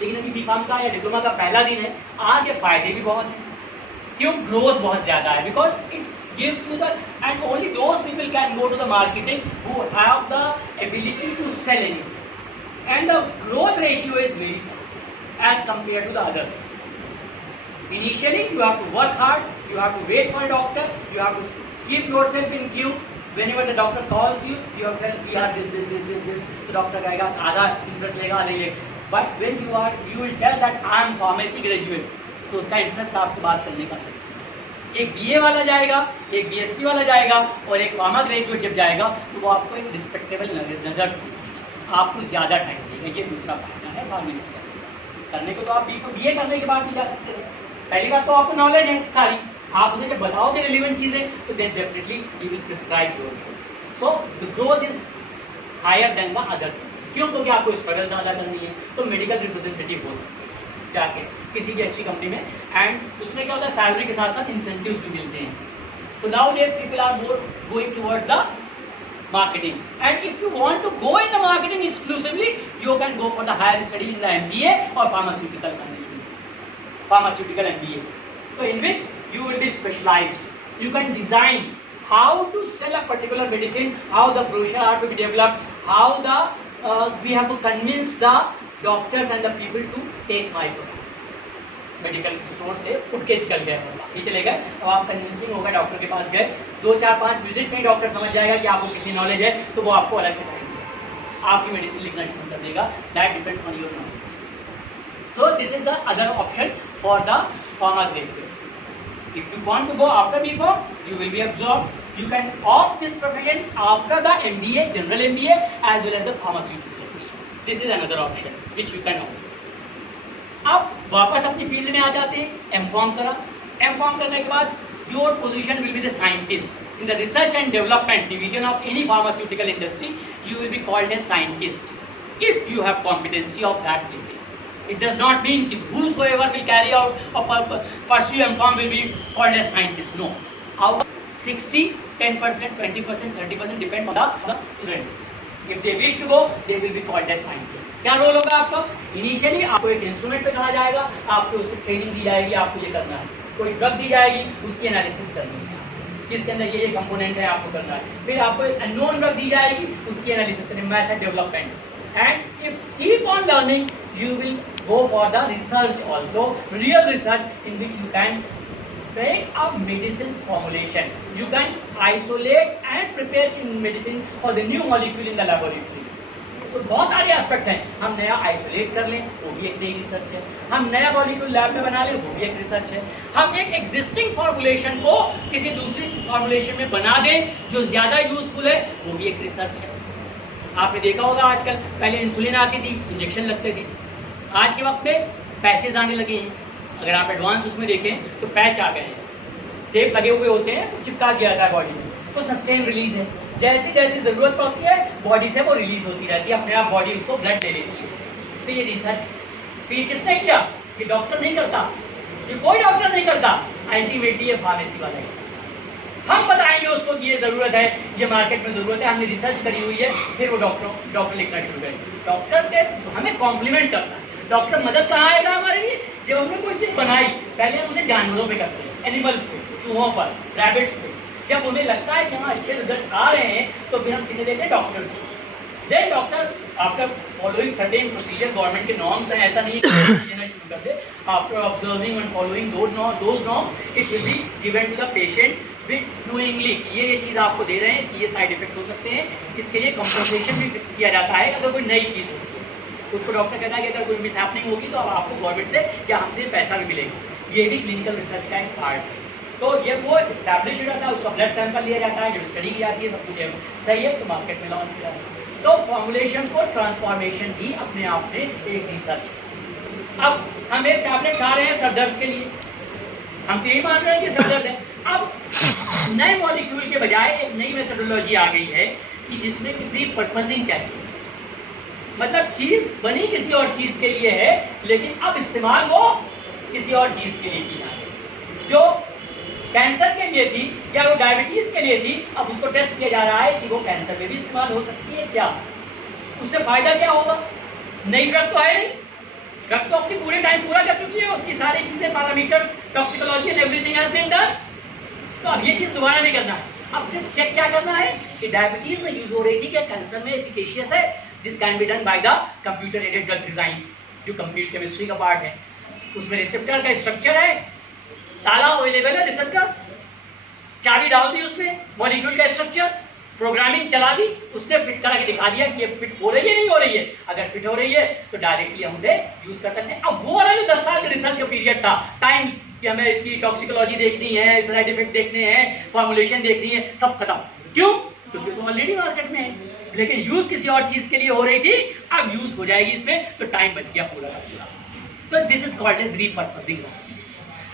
लेकिन अभी B.Pharm का या डिप्लोमा का पहला दिन है, आज ये फायदे भी बहुत हैं। क्यों? ग्रोथ बहुत ज़्यादा है, because it gives you the, and only those people can go to the marketing who have the ability to sell anything, and the growth ratio is very fast as compared to the other. Initially you have to work hard, you have to wait for a doctor, you have to keep yourself in queue. Whenever the doctor calls you, you have to tell we are this, the doctor कहेगा आधा interest लेगा ले, but when you will tell that I am pharmacy graduate, तो उसका interest आपसे बात करने का है। एक BA वाला जाएगा, एक BSc वाला जाएगा और एक फार्मा ग्रेजुएट जब जाएगा तो वो आपको एक रिस्पेक्टेबल नज़र आपको ज़्यादा टाइम देगा। ये दूसरा फायदा है फार्मेसी करने को। तो आप BA करने के बाद भी जा सकते हैं। पहली बात तो आपको नॉलेज है सारी, आप उसे जब बताओगे रिलेवेंट चीज़ें तो then definitely you will prescribe your drugs. So the growth is higher than the other thing. क्यों? क्योंकि आपको स्ट्रगल ज़्यादा करनी है, तो मेडिकल रिप्रेजेंटेटिव हो सकते हैं जाके किसी भी अच्छी कंपनी में, एंड उसमें क्या होता है सैलरी के साथ साथ इंसेंटिव्स भी मिलते हैं। तो nowadays people are more going towards the marketing, and if you want to go in the marketing exclusively, you can go for the higher study in the MBA or pharmaceutical management, pharmaceutical MBA, so in which you will be specialized. You can design how to sell a particular medicine, how the brochure are to be developed, how the we have to convince the doctors and the people to take my product. Medical store से उठ के निकल गए, ये चले गए, अब आप कन्विंसिंग होगा, डॉक्टर के पास गए, 2 4 5 विजिट में डॉक्टर समझ जाएगा कि आपको कितनी नॉलेज है, तो वो आपको अलग से करेंगे, आपकी मेडिसिन लिखना शुरू कर देगा। That depends on your knowledge. So this is the other option for the pharma graduate. If you want to go after B.Pharm, you will be absorbed. You can opt this profession after the MBA, general MBA, as well as the pharmaceutical. This is another option which you can opt. अब वापस अपनी field में आ जाते हैं। M.Pharm करा, M.Pharm करने के बाद your position will be the scientist in the research and development division of any pharmaceutical industry. You will be called as scientist if you have competency of that level. It does not mean कि whosoever will carry out or pursue M.Pharm will be called as scientist. No, out of 60, 10%, 20%, 30% depends on the student. If they wish to go, they will be called as scientist. क्या role होगा आपका? Initially आपको एक instrument पे कहा जाएगा, आपको उसको ट्रेनिंग दी जाएगी, आपको ये करना है। कोई ड्रग दी जाएगी, उसकी एनालिसिस करनी है, इसके अंदर ये कंपोनेंट है, आपको करना है। फिर आपको एक अननोन ड्रग दी जाएगी, उसकी एनालिसिस करनी, method development, and if keep on learning you will go for the research also, real research in which you can make a medicines formulation. You can isolate and prepare in medicine for the new molecule in the laboratory. तो बहुत सारे aspect हैं। हम नया isolate कर लें, वो भी एक नई रिसर्च है। हम नया मॉलिक्यूल लैब में बना लें, वो भी एक रिसर्च है। हम एक एग्जिस्टिंग फॉर्मुलेशन को किसी दूसरी फॉर्मुलेशन में बना दें जो ज़्यादा यूजफुल है, वो भी एक रिसर्च है। आपने देखा होगा आजकल, पहले इंसुलिन आती थी, इंजेक्शन लगते थे, आज के वक्त में पैचेज आने लगे हैं। अगर आप एडवांस उसमें देखें तो पैच आ गए हैं, टेप लगे हुए होते हैं, तो चिपका दिया जाता है बॉडी में, तो सस्टेन रिलीज है। जैसे जैसे ज़रूरत पड़ती है बॉडी से वो रिलीज होती रहती है, अपने आप बॉडी उसको ब्लड दे देती है। तो ये रिसर्च, तो ये किसने किया? ये डॉक्टर नहीं करता, ये कोई डॉक्टर नहीं करता, अल्टीमेटली ये फार्मेसी वाला है। हम बताएंगे उसको कि ये ज़रूरत है, ये मार्केट में ज़रूरत है, हमने रिसर्च करी हुई है, फिर वो डॉक्टर लिखना शुरू करें। डॉक्टर के हमें कॉम्प्लीमेंट करता है। डॉक्टर मदद कहाँ आएगा हमारे लिए? जब हमने कोई चीज़ बनाई, पहले हम उसे जानवरों पे करते हैं, एनिमल्स पे, चूहों पर, रैबिट्स पे। जब उन्हें लगता है कि हाँ अच्छे रिजल्ट आ रहे हैं, तो फिर हम किसे देते हैं? डॉक्टर्स को। Then doctor after following certain procedure, government के नॉर्म्स हैं, ऐसा नहीं देना शुरू कर दे। After observing and following those norms, it will be given to the patient with knowingly कि ये चीज़ आपको दे रहे हैं, ये साइड इफेक्ट हो सकते हैं, इसके लिए कंपनसेशन भी फिक्स किया जाता है। अगर कोई नई चीज़ होती है उसको डॉक्टर कहता है कि अगर कोई मिसहैपनिंग होगी तो अब आपको गवर्नमेंट से या हमसे पैसा भी मिलेगा। ये भी क्लिनिकल रिसर्च का एक पार्ट है। तो ये वो इस्टेब्लिश हो जाता है, उसका ब्लड सैंपल लिया जाता है, जब स्टडी की जाती है, सब कुछ सही है तो मार्केट में लॉन्च किया जाता है। तो फॉर्मुलेशन को ट्रांसफॉर्मेशन भी अपने आप में एक रिसर्च। अब हम एक टैबलेट खा रहे हैं सर दर्द के लिए, हम तो यही मान रहे हैं कि सर दर्द है। अब नए मॉलिक्यूल के बजाय एक नई मेथोडोलॉजी आ गई है कि जिसमें कि रीपर्पसिंग कहते हैं, मतलब चीज बनी किसी और चीज के लिए है, लेकिन अब इस्तेमाल वो किसी और चीज के लिए की जाए। जो कैंसर के लिए थी या वो डायबिटीज के लिए थी, अब उसको टेस्ट किया जा रहा है कि वो कैंसर में भी इस्तेमाल हो सकती है क्या, उससे फायदा क्या होगा? नई ड्रग तो है नहीं, ड्रग तो अपनी पूरे टाइम पूरा कर चुकी है, उसकी सारी चीजें parameters, toxicology and everything has been done. तो अब ये चीज दोबारा नहीं करना है, अब सिर्फ चेक क्या करना है कि डायबिटीज में यूज हो रही थी क्या कैंसर में एफिकेशियस है। This can be done by the computer aided drug design, जो कंप्लीट केमिस्ट्री का पार्ट है। उसमें रिसेप्टर का स्ट्रक्चर है, ताला अवेलेबल है रिसेप्टर, चाबी डाल दी उसमें, मॉलिक्यूल का स्ट्रक्चर, प्रोग्रामिंग चला दी, उसने फिट करा के दिखा दिया कि ये फिट हो रही है नहीं हो रही है। अगर फिट हो रही है तो डायरेक्टली हम उसे यूज कर सकते हैं। अब वो वाला जो 10 साल का रिसर्च का पीरियड था, टाइम कि हमें इसकी टॉक्सिकोलॉजी देखनी है, साइड इफेक्ट देखने हैं, फॉर्मुलेशन देखनी है, सब खत्म। क्यों? क्योंकि तो ऑलरेडी मार्केट में है, लेकिन यूज किसी और चीज के लिए हो रही थी, अब यूज हो जाएगी इसमें, तो टाइम बच गया पूरा का पूरा। तो this is called as repurposing.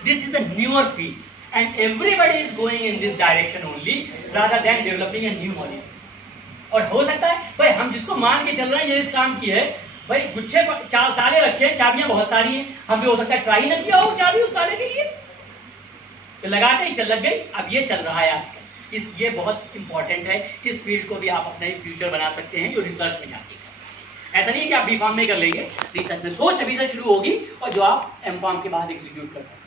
This is a newer field and everybody is going in this direction only rather than developing a new molecule। और हो सकता है भाई हम जिसको मान के चल रहे हैं ये इस काम की है, भाई गुच्छे ताले रखे हैं, चाबियां बहुत सारी हैं, हम भी हो सकता है ट्राई न किया हो चाबी उस ताले के लिए, तो लगाते ही लग गई। अब ये चल रहा है आजकल, ये बहुत इंपॉर्टेंट है। इस फील्ड को भी आप अपना फ्यूचर बना सकते हैं जो रिसर्च में जाती है। ऐसा नहीं है कि आप बी.फार्म में कर लेंगे, रिसर्च में सोच अभी से शुरू होगी और जो आप एम.फार्म के बाद एग्जीक्यूट कर सकते हैं।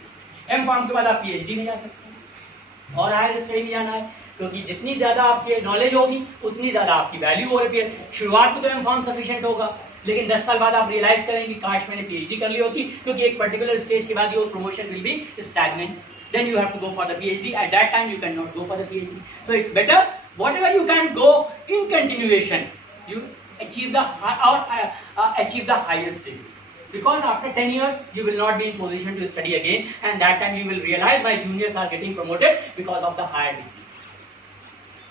एम.फार्म के बाद आप पीएचडी में जा सकते हैं और हायर स्टडी में जाना है, क्योंकि जितनी ज्यादा आपकी नॉलेज होगी उतनी ज्यादा आपकी वैल्यू हो रही है। शुरुआत में तो एम.फार्म सफिशिएंट होगा, लेकिन 10 साल बाद आप रियलाइज करेंगे कि काश मैंने पीएचडी कर ली होती, क्योंकि एक पर्टिकुलर स्टेज के बाद your promotion will be stagnant, then you have to go for the PhD. At that time you can not go for the PhD, so it's better whatever you can go in continuation, you achieve the highest degree, because after 10 years you will not be in position to study again, and that time you will realize my juniors are getting promoted because of the higher degree।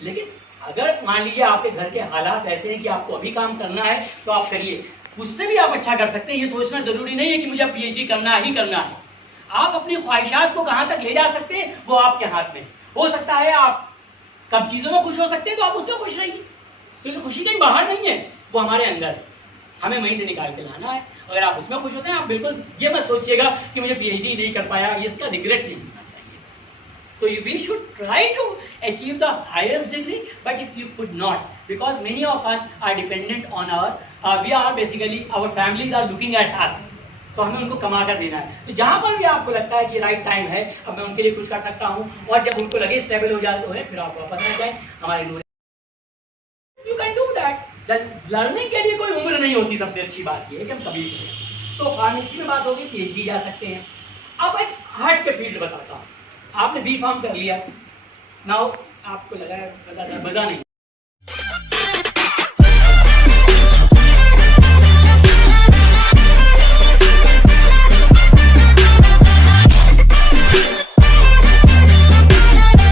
लेकिन अगर मान लीजिए आपके घर के हालात ऐसे हैं कि आपको अभी काम करना है तो आप करिए, उससे भी आप अच्छा कर सकते हैं। ये सोचना जरूरी नहीं है कि मुझे पीएचडी करना ही करना है। आप अपनी ख्वाहिशात को कहां तक ले जा सकते हैं वो आपके हाथ में हो सकता है। आप कब चीजों में खुश हो सकते हैं तो आप उसमें खुश रहिए, क्योंकि खुशी कहीं बाहर नहीं है, वो हमारे अंदर है, हमें वहीं से निकाल के लाना है। अगर आप उसमें खुश होते हैं, आप बिल्कुल ये मत सोचिएगा कि मुझे पीएचडी नहीं कर पाया, इसका रिग्रेट नहीं होना चाहिए। तो we should try to achieve the highest degree, but if you could not, because many of us are dependent on our, we are basically our families are looking at us, तो हमें उनको कमा कर देना है। तो जहां पर भी आपको लगता है कि राइट टाइम है, अब मैं उनके लिए कुछ कर सकता हूँ, और जब उनको लगे स्टेबल हो जाते हैं फिर आप वापस आ जाए हमारे नूर। You can do that. Learning के लिए कोई उम्र नहीं होती, सबसे अच्छी बात ये है कि हम कभी भी। तो फार्मेसी में बात होगी, पीएचडी जा सकते हैं। अब एक हट के फील्ड बताता हूँ। आपने बी.फार्म कर लिया, नाउ आपको लगा मजा नहीं,